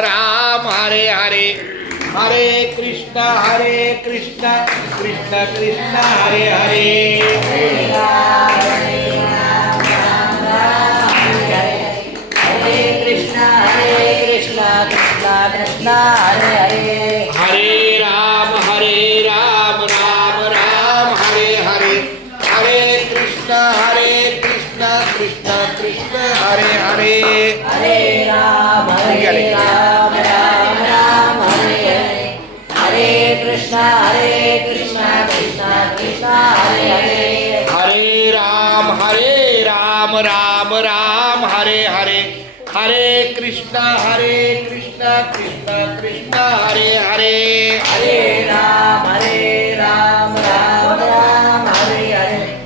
Ram Hare Hare Hare Krishna Krishna Krishna Hare Hare Krishna Krishna Krishna Hare Hare Hare Ram Ram Ram Hare Hare Hare Krishna Krishna Krishna Hare Hare Hare Ram Ram Ram Hare Hare Hare Krishna Krishna Krishna Hare Hare Hare Ram Ram Ram Hare Hare Hare Krishna Krishna Krishna Hare Hare Hare Ram